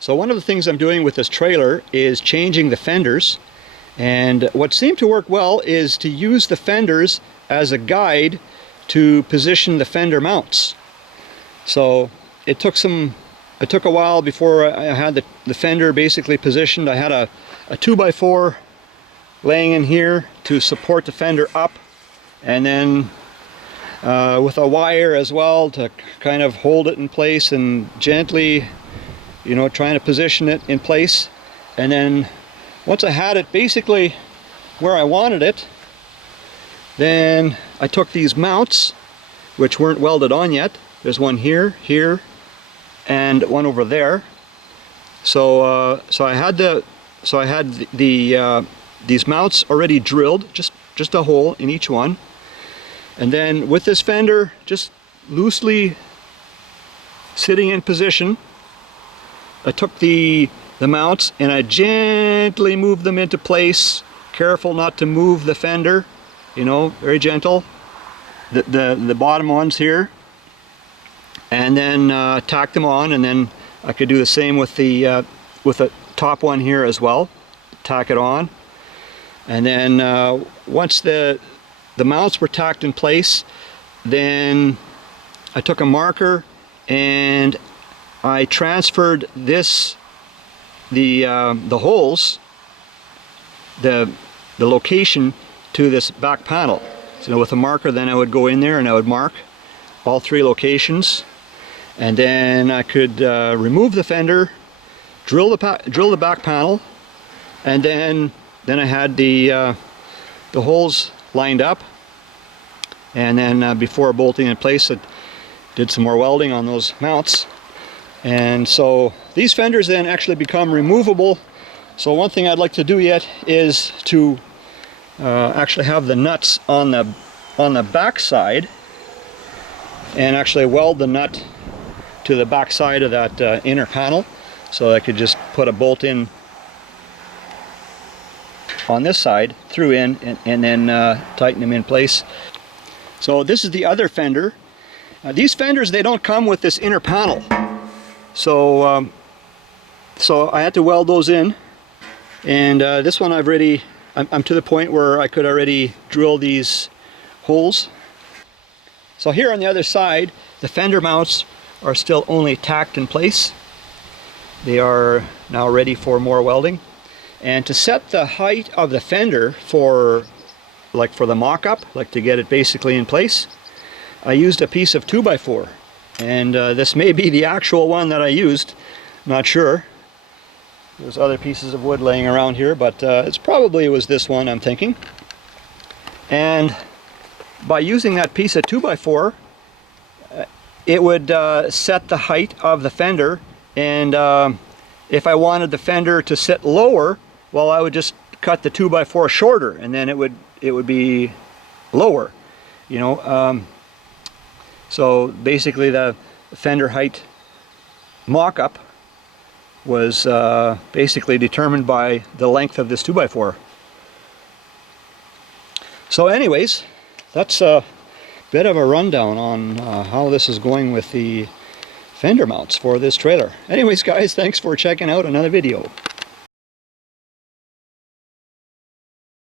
So one of the things I'm doing with this trailer is changing the fenders, and what seemed to work well is to use the fenders as a guide to position the fender mounts. So it took a while before I had the fender basically positioned. I had a 2x4 laying in here to support the fender up, and then with a wire as well to kind of hold it in place and gently, you know, trying to position it in place. And then once I had it basically where I wanted it, then I took these mounts, which weren't welded on yet. There's one here, here, and one over there. So I had these mounts already drilled, just a hole in each one. And then with this fender just loosely sitting in position, I took the mounts and I gently moved them into place, careful not to move the fender, you know, very gentle. The bottom ones here, and then tack them on, and then I could do the same with the top one here as well. Tack it on, and then once the mounts were tacked in place, then I took a marker and I transferred the holes, the location to this back panel. So with a marker, then I would go in there and I would mark all 3 locations, and then I could remove the fender, drill the back panel, and then I had the holes lined up. And then before bolting in place, I did some more welding on those mounts. And so these fenders then actually become removable. So one thing I'd like to do yet is to actually have the nuts on the back side, and actually weld the nut to the back side of that inner panel, so I could just put a bolt in on this side, through in, and then tighten them in place. So this is the other fender. These fenders, they don't come with this inner panel, so I had to weld those in. And this one I'm to the point where I could already drill these holes. So here on the other side, the fender mounts are still only tacked in place. They are now ready for more welding. And to set the height of the fender for the mock-up, like to get it basically in place, I used a piece of 2x4. And this may be the actual one that I used, not sure. There's other pieces of wood laying around here, but it was this one, I'm thinking. And by using that piece of 2x4, it would set the height of the fender, and if I wanted the fender to sit lower, well, I would just cut the 2x4 shorter, and then it would be lower, you know. So basically the fender height mock-up was basically determined by the length of this 2x4. So anyways, that's a bit of a rundown on how this is going with the fender mounts for this trailer. Anyways guys, thanks for checking out another video.